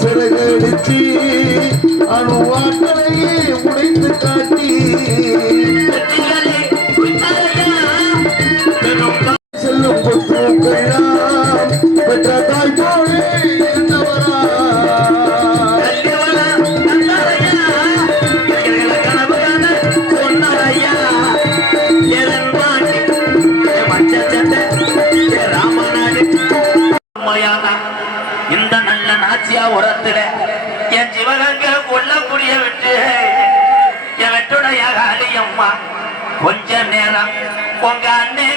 சிறகடிச்சு அணுவாட்டலையே உடைத்து காட்டி செல்லும் புத்தூக்கெல்லாம் பெற்ற தாய் போலே இருந்தவரா இந்த நல்ல நாச்சியா உரத்துல என் சிவகங்க கொல்லக்கூடிய விட்டு என் வெட்டுடைய காளியம்மா கொஞ்ச நேரம் உங்க அண்ணே